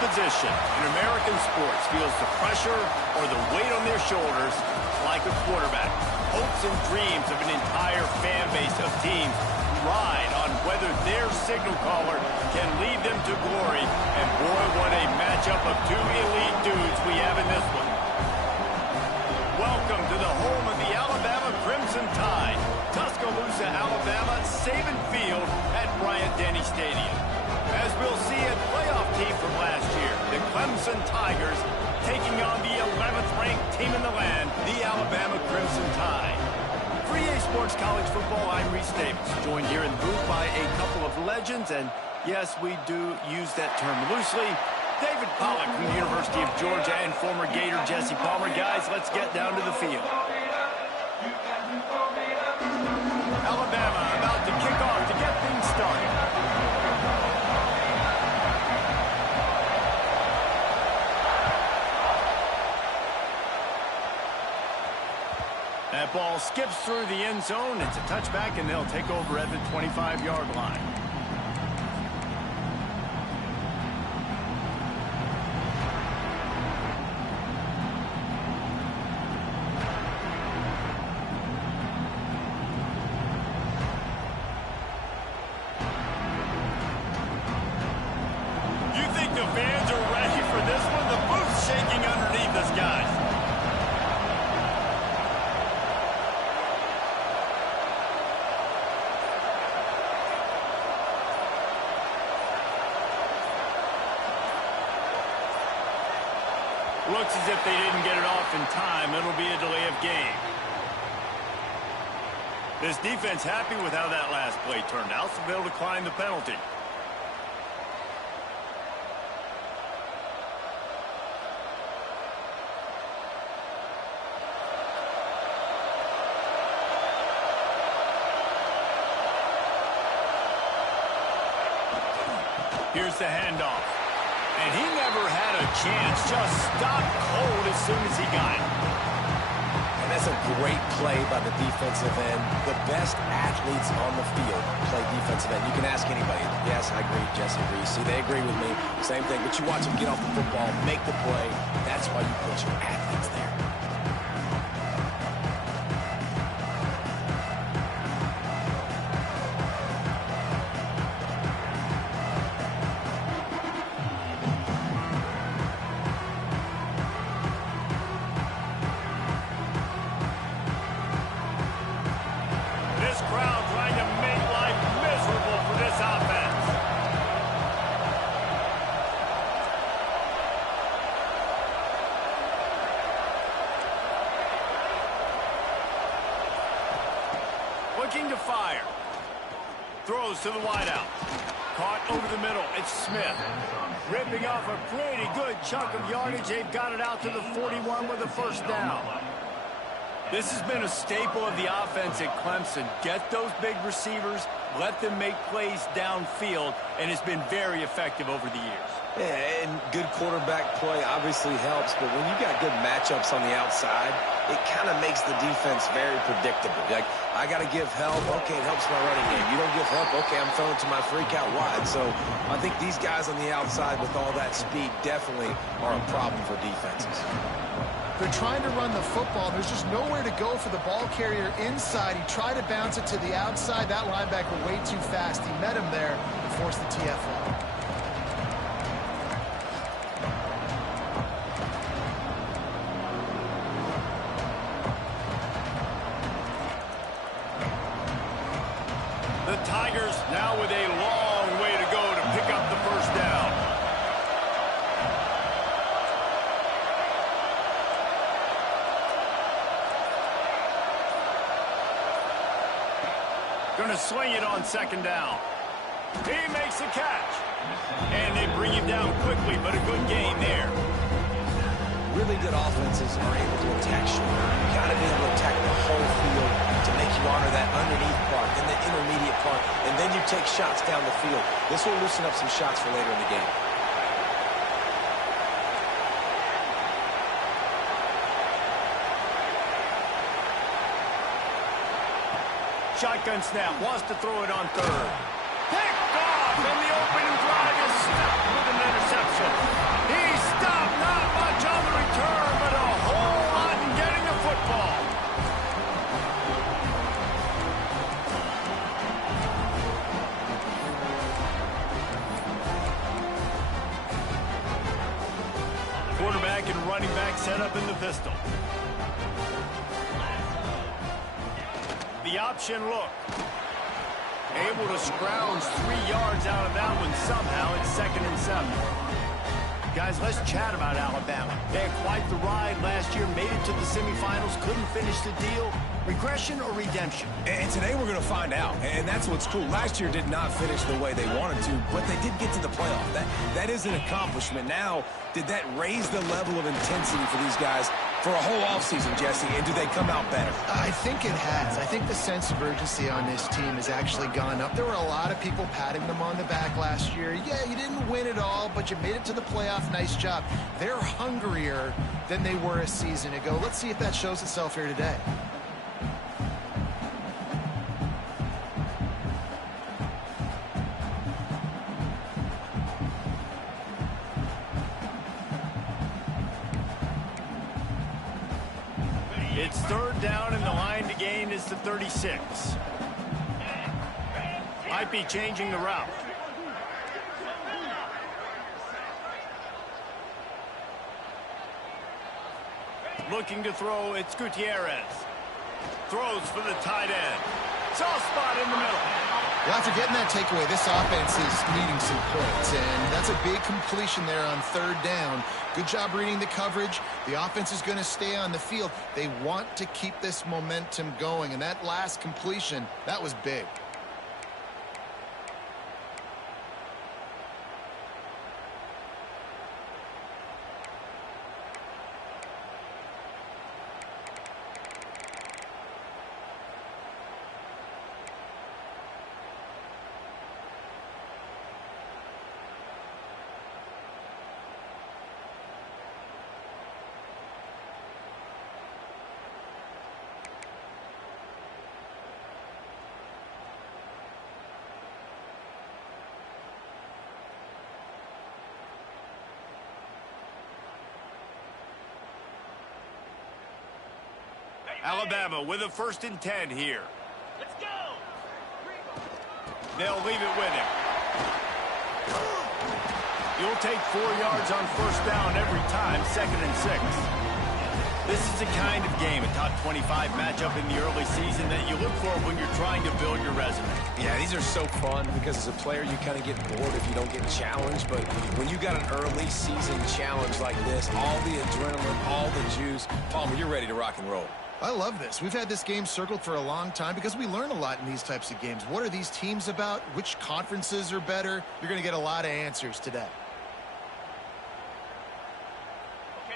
position in American sports feels the pressure or the weight on their shoulders like a quarterback. Hopes and dreams of an entire fan base of teams ride on whether their signal caller can lead them to glory. And boy, what a matchup of two elite dudes we have in this one. Welcome to the home of the Alabama Crimson Tide. Tuscaloosa, Alabama, Saban Field at Bryant-Denny Stadium. As we'll see, a playoff team from last year, the Clemson Tigers, taking on the 11th ranked team in the land, the Alabama Crimson Tide. For EA Sports College Football, I'm Reese Davis, joined here in the booth by a couple of legends, and yes, we do use that term loosely. David Pollack from the University of Georgia and former Gator Jesse Palmer. Guys, let's get down to the field. Alabama about to kick off to get things started. That ball skips through the end zone. It's a touchback, and they'll take over at the 25-yard line. You think the fans are ready for this one? The booth's shaking underneath us, guys. Looks as if they didn't get it off in time. It'll be a delay of game. This defense happy with how that last play turned out, so they'll decline the penalty. Here's the handoff. And he never had a chance, just stopped cold as soon as he got it. And that's a great play by the defensive end. The best athletes on the field play defensive end. You can ask anybody. Yes, I agree, Jesse agrees. See, they agree with me. Same thing. But you watch them get off the football, make the play. That's why you put your athletes there. Crowd trying to make life miserable for this offense. Looking to fire. Throws to the wideout. Caught over the middle. It's Smith. Ripping off a pretty good chunk of yardage. They've got it out to the 41 with a first down. This has been a staple of the offense at Clemson. Get those big receivers, let them make plays downfield, and it's been very effective over the years. Yeah, and good quarterback play obviously helps, but when you got good matchups on the outside, it kind of makes the defense very predictable. Like, I got to give help. Okay, it helps my running game. You don't give help. Okay, I'm throwing to my freak out wide. So I think these guys on the outside with all that speed definitely are a problem for defenses. They're trying to run the football. There's just nowhere to go for the ball carrier inside. He tried to bounce it to the outside. That linebacker way too fast. He met him there and forced the TFL. The Tigers now with a long way to go to pick up the first down. Going to swing it on second down. He makes the catch. And they bring him down quickly, but a good gain there. Really good offenses are able to attack short. You got to be able to attack the whole field to make you honor that underneath part, then the intermediate part, and then you take shots down the field. This will loosen up some shots for later in the game. Shotgun snap, wants to throw it on third. Picked off, and the opening drive is stopped with an interception. running back set up in the pistol. The option look. Able to scrounge 3 yards out of that one somehow. It's 2nd and 7. Guys, let's chat about Alabama. They had quite the ride last year, made it to the semifinals, couldn't finish the deal. Regression or redemption? And today we're going to find out, and that's what's cool. Last year did not finish the way they wanted to, but they did get to the playoff. That is an accomplishment. Now, did that raise the level of intensity for these guys for a whole offseason, Jesse, and do they come out better? I think it has. I think the sense of urgency on this team has actually gone up. There were a lot of people patting them on the back last year. Yeah, you didn't win it all, but you made it to the playoff. Nice job. They're hungrier than they were a season ago. Let's see if that shows itself here today. It's 3rd down, and the line to gain is the 36. Might be changing the route. Looking to throw, it's Gutierrez. Throws for the tight end. Soft spot in the middle. Well, after getting that takeaway, this offense is needing some points, and that's a big completion there on 3rd down. Good job reading the coverage. The offense is going to stay on the field. They want to keep this momentum going, and that last completion, that was big. Alabama with a 1st and 10 here. Let's go. They'll leave it with him. You'll take 4 yards on 1st down every time, 2nd and 6. This is the kind of game, a top 25 matchup in the early season that you look for when you're trying to build your resume. Yeah, these are so fun because as a player you kind of get bored if you don't get challenged, but when you got an early season challenge like this, all the adrenaline, all the juice, Palmer, you're ready to rock and roll. I love this. We've had this game circled for a long time because we learn a lot in these types of games. What are these teams about? Which conferences are better? You're going to get a lot of answers today.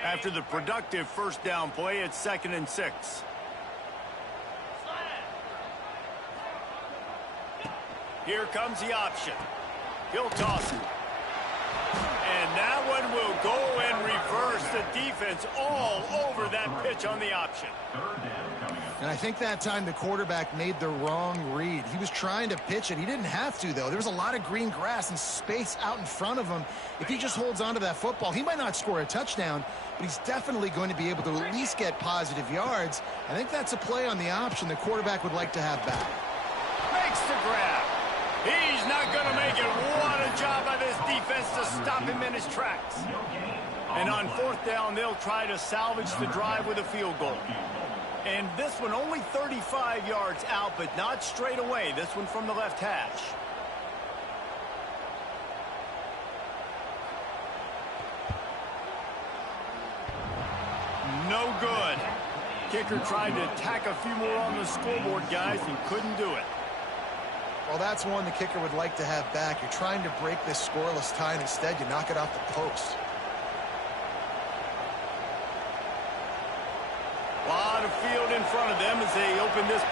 After the productive 1st down play, it's 2nd and 6. Here comes the option. He'll toss it. And that one will go and reverse the defense all over that pitch on the option. And I think that time the quarterback made the wrong read. He was trying to pitch it. He didn't have to, though. There was a lot of green grass and space out in front of him. If he just holds on to that football, he might not score a touchdown, but he's definitely going to be able to at least get positive yards. I think that's a play on the option the quarterback would like to have back. Makes the grab. He's not going to make it. What a job by this defense to stop him in his tracks. And on 4th down, they'll try to salvage the drive with a field goal. And this one only 35 yards out, but not straight away. This one from the left hash. No good. Kicker tried to tack a few more on the scoreboard, guys, and couldn't do it. Well, that's one the kicker would like to have back. You're trying to break this scoreless tie, and instead you knock it off the post. A lot of field in front of them as they open this